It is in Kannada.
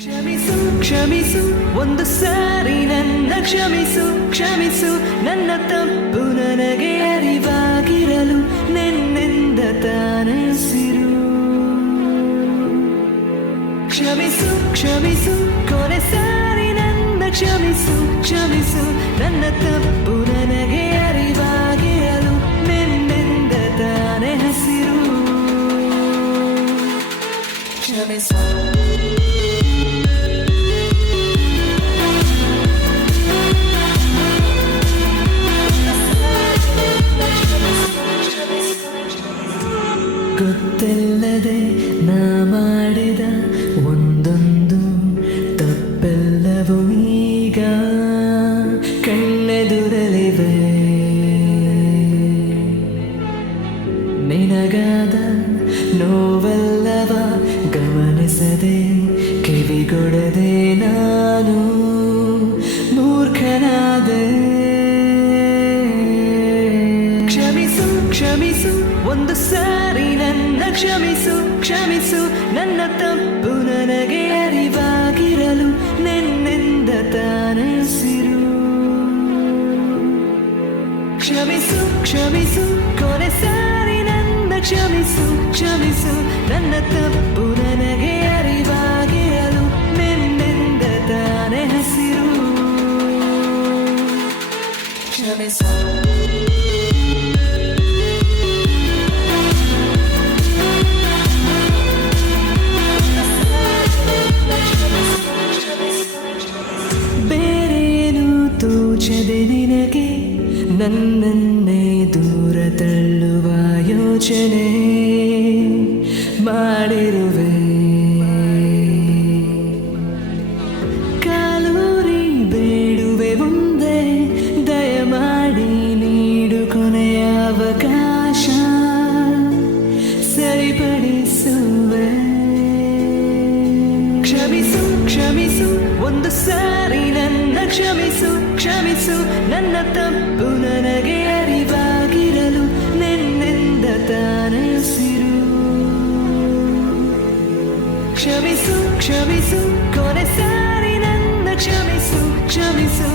ಕ್ಷಮಿಸು ಕ್ಷಮಿಸು, ಒಂದು ಸಾರಿ ನನ್ನ ಕ್ಷಮಿಸು ಕ್ಷಮಿಸು, ನನ್ನ ತಪ್ಪು ನನಗೆ ಅರಿವಾಗಿರಲು ನಿನ್ನಿಂದ ತಾನಸಿರು ಕ್ಷಮಿಸು ಕ್ಷಮಿಸು, ಕೊನೆ ಸಾರಿ ನನ್ನ ಕ್ಷಮಿಸು ಕ್ಷಮಿಸು, ನನ್ನ ತಪ್ಪು ನನಗೆ ಅರಿವಾಗಿರಲು ನಿನ್ನಿಂದ ತಾನೇ ಹಸಿರು. ಕ್ಷಮಿಸು. ಗೊತ್ತಿಲ್ಲದೆ ನಾ ಮಾಡಿದ ಒಂದೊಂದು ತಪ್ಪೆಲ್ಲವೂ ಈಗ ಕಣ್ಣೆದುರಲಿವೆ. ನಿನಗಾದ ನೋವೆಲ್ಲವ ಗಮನಿಸದೆ ಕಿವಿಗೊಡದೆ ನಾನು ಮೂರ್ಖನಾದೆ ನನ್ನ ಕ್ಷಮಿಸು ಕ್ಷಮಿಸು. ನನ್ನ ತಪ್ಪು ನನಗೆ ಅರಿವಾಗಿರಲು ನಿನ್ನಿಂದ ತಾನಸಿರು ಕ್ಷಮಿಸು ಕ್ಷಮಿಸು. ಕೊನೆ ಸಾರಿ ನನ್ನ ಕ್ಷಮಿಸು ಕ್ಷಮಿಸು. ನನ್ನ ತಪ್ಪು ನನಗೆ ಅರಿವಾಗಿರಲು ನಿನ್ನಿಂದ ತಾನೇ ಹಸಿರು. ಕ್ಷಮಿಸು. ನನ್ನನ್ನೇ ದೂರ ತಳ್ಳುವ ಯೋಚನೆ ಮಾಡಿರುವೆ ಕಾಲೂರಿ ಬೇಡುವೆ ಮುಂದೆ ದಯಮಾಡಿ ನೀಡು ಕೊನೆಯ ಅವಕಾಶ ಸರಿಪಡಿಸುವೆ ಕ್ಷಮಿಸು ಕ್ಷಮಿಸು, ಒಂದು ಸಾರಿ ನನ್ನ ಕ್ಷಮಿಸು ಕ್ಷಮಿಸು, ನನ್ನ ತಪ್ಪು ನನಗೆ ಅರಿವಾಗಿರಲು ನಿನ್ನಿಂದ ತಾನಸಿರು ಕ್ಷಮಿಸು ಕ್ಷಮಿಸು, ಕೊನೆ ಸಾರಿ ನನ್ನ ಕ್ಷಮಿಸು ಕ್ಷಮಿಸು